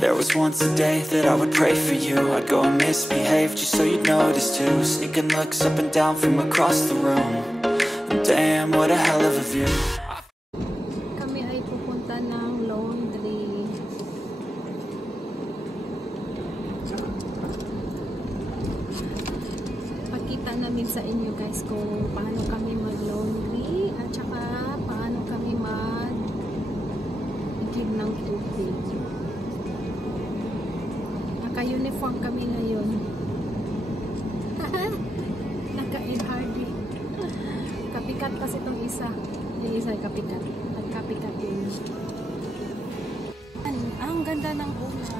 There was once a day that I would pray for you. I'd go and misbehave just so you'd notice too. Sneaking looks up and down from across the room. And damn, what a hell of a view. Kami ay pupunta ng laundry. Pakita namin sa inyo guys kung paano kami mag-laundry at saka paano kami mag-igib ng tubig. Naka-uniform kami ngayon. Naka-Hardy. Kapikat kasi itong isa. Yung isa ay kapikat. At kapikat yun. Ang ganda ng una.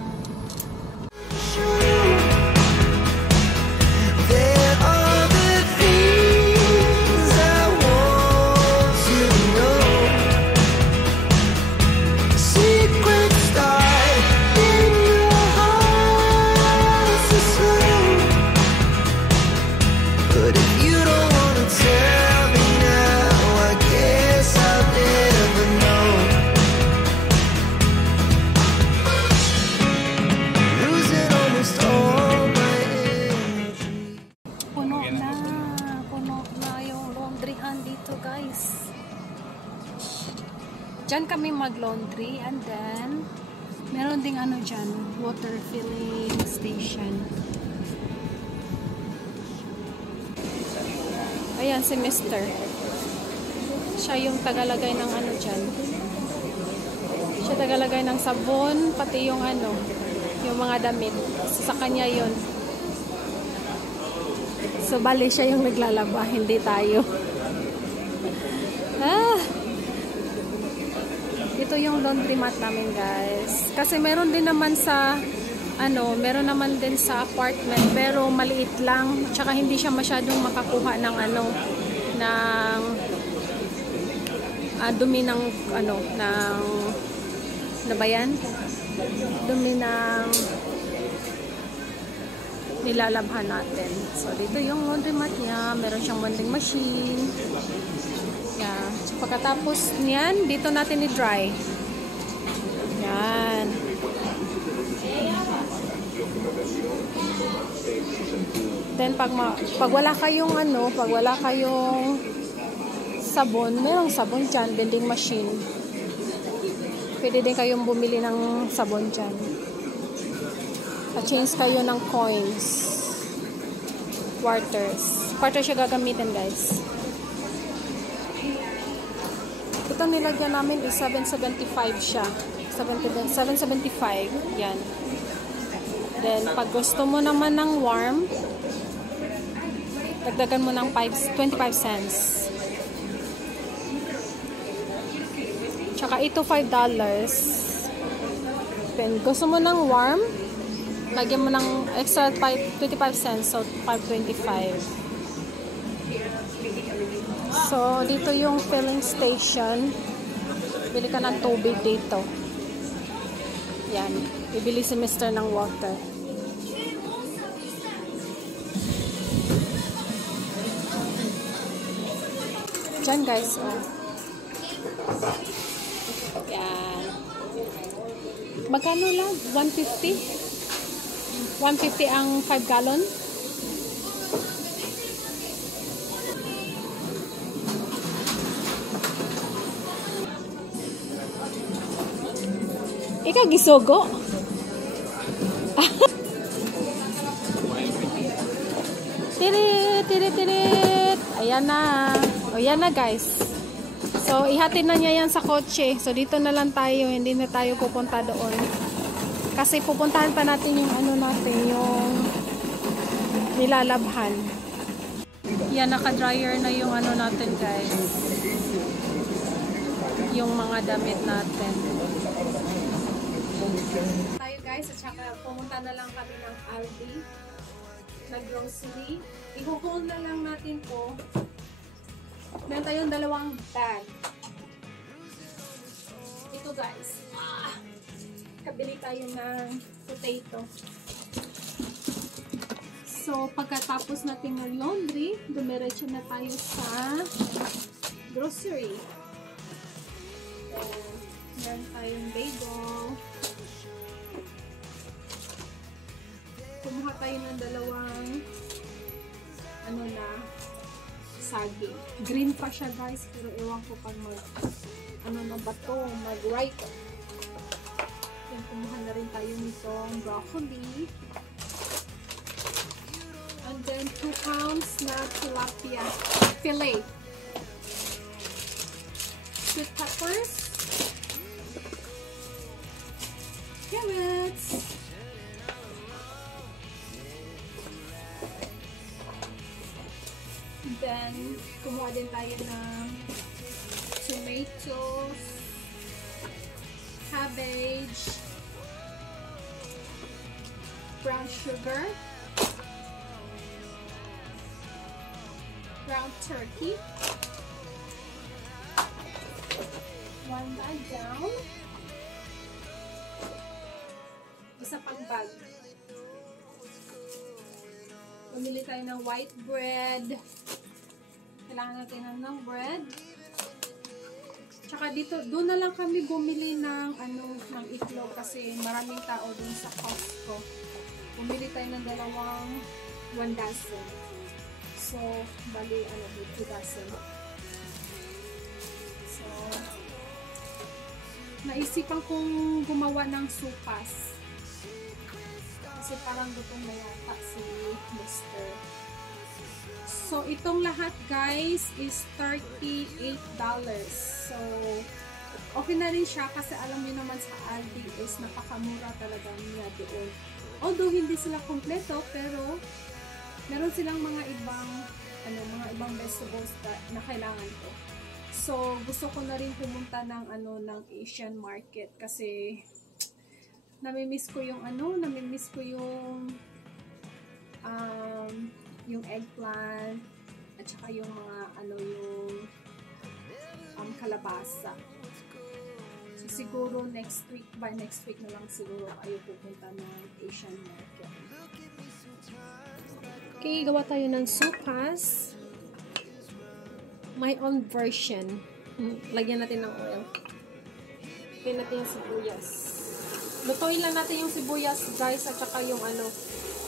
Dito guys, dyan kami mag-laundry and then meron ding ano dyan, water filling station. Ayan si Mr. Siya yung tagalagay ng ano dyan, siya tagalagay ng sabon pati yung ano, yung mga damit, so, sa kanya yun. So bali siya yung naglalaba, hindi tayo. Ito yung laundry mat namin guys. Kasi meron din naman sa ano, meron naman din sa apartment pero maliit lang. Tsaka hindi siya masyadong makakuha ng ano, ng dumi ng ano, ng ano ba yan? Dumi ng nilalabhan natin. So dito yung laundry mat niya. Meron siyang washing machine. Yeah. So, pagkatapos niyan, dito natin i-dry. Yan. Then pag wala kayong ano, pag wala kayong sabon, merong sabon dyan, vending machine. Pwede din kayong bumili ng sabon dyan. Pa-change kayo ng coins. Quarters. Quarters siya gagamitin guys. Ito nilagyan namin is 775 siya. 775. Yan. Then, pag gusto mo naman ng warm, dagdagan mo ng 25 cents. Tsaka ito $5. Then, gusto mo ng warm, lagyan mo ng extra 25 cents. So, $5.25. So, dito yung filling station. Bili ka ng tubig dito. Yan. Bibili si Mr. ng water. Diyan guys. Oh. Yan. Magkano lang? 150? 150 ang 5 gallon? Ika gisogo. Tirit. Ayan na. O yan na guys. So ihatid na niya yan sa kotse. So dito na lang tayo. Hindi na tayo pupunta doon. Kasi pupuntahan pa natin yung ano natin. Yung nilalabhan. Yan, naka-dryer na yung ano natin guys. Yung mga damit natin. Tayo guys, at saka pumunta na lang kami ng Aldi, nag-grocery. I-hold na lang natin po. Meron tayong dalawang bag. Ito guys. Kabili tayo ng potato. So, pagkatapos natin mag-laundry, dumiretso na tayo sa grocery. Meron tayong bagel. tayo ng dalawang ano na saging. Green pa siya guys, pero ewan ko pag ano na ba to, mag-ripe. Yan, kumuha na rin tayo nitong broccoli. And then 2 pounds na tilapia fillet. Sweet peppers. Carrots. And then, kumuha din tayo ng tomatoes, cabbage, brown sugar, ground turkey, 1 bag down, isa pang bag. Bumili tayo ng white bread. Kailangan natin ng bread. Tsaka dito, doon na lang kami bumili ng ng itlog kasi maraming tao doon sa Costco. Bumili tayo ng 1 dozen. So, bali 2 dozen. So, naisipan kong gumawa ng supas. Kasi parang gutom na yata si Mr. So, itong lahat guys is $38. So, okay na rin siya kasi alam niyo naman sa Aldi is napakamura talaga niya doon. Although hindi sila kompleto, pero meron silang mga ibang vegetables na kailangan ko. So, gusto ko na rin pumunta ng ng Asian market kasi namimiss ko yung yung eggplant at saka yung mga yung kalabasa. So, siguro by next week na lang siguro kayo pupunta ng Asian market. Okay, gawa tayo ng supas. My own version. Lagyan natin ng oil. Lagyan natin yung sibuyas. Lutuin lang natin yung sibuyas, guys, at saka yung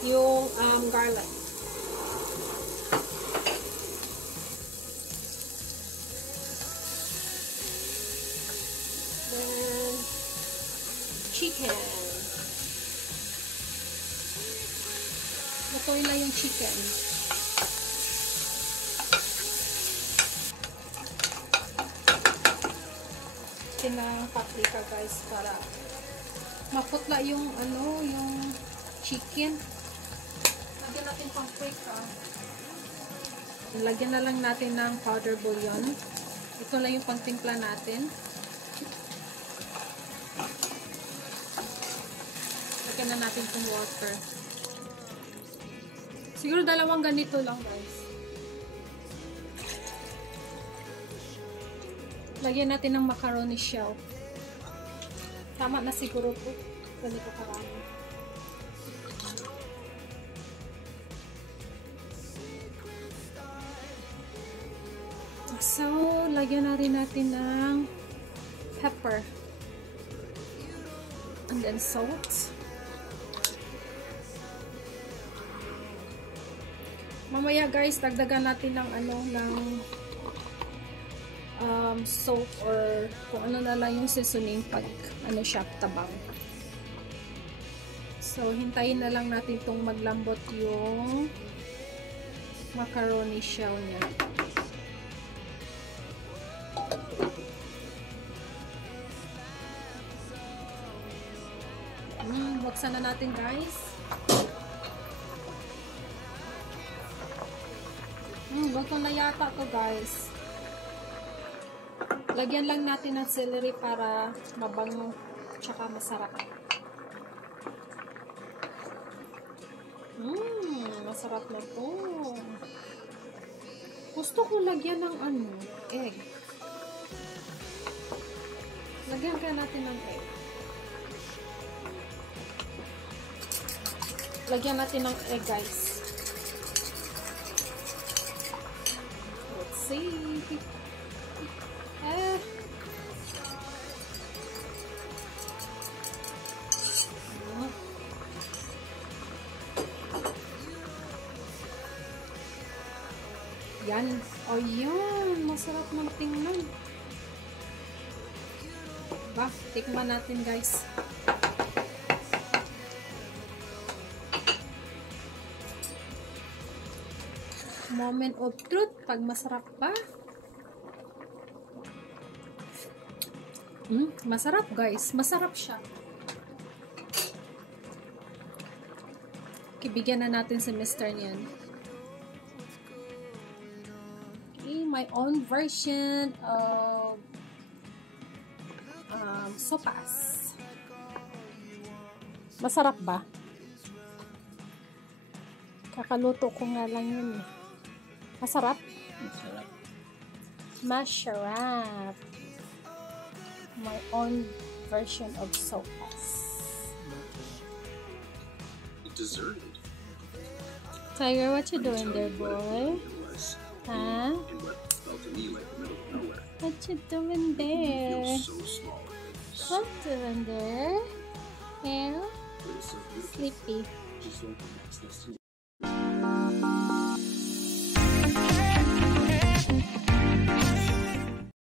yung garlic. Then chicken. Lutuin lang yung chicken. Ng paprika guys para maputla yung yung chicken. Lagyan natin paprika. Lagyan na lang natin ng powder bouillon. Ito lang yung pangtimpla natin. Lagyan na natin yung water. Siguro 2 ganito lang guys. Lagyan natin ng macaroni shell. Tama na siguro po. Ganito karami. So, lagyan na rin natin ng pepper. And then salt. Mamaya guys, dagdagan natin ng soap or kung na lang yung seasoning pag siya tabang. So, hintayin na lang natin itong maglambot yung macaroni shell niya. Buksan na natin guys. Luto na yata to guys. Lagyan lang natin ng celery para mabango tsaka masarap. Masarap na to. Gusto ko lagyan ng egg. Lagyan kaya natin ng egg. Lagyan natin ng egg guys. Let's see. Yan. O yan. Masarap ng tingnan. Ba, tikman natin guys. Moment of truth. Pag masarap pa. Masarap guys. Masarap siya. Kibigyan na natin si Mr. niyan. Okay, my own version of sopas. Masarap ba? Kakaluto ko nga lang yun eh. Masarap? Masarap. Masarap. My own version of sopas. Deserted. Tiger, what you doing there, boy? Huh? And what felt to me like the middle of nowhere. What you doing there? Feels so small. What doing there? Yeah? But it's so beautiful. Sleepy. Just like the next destination.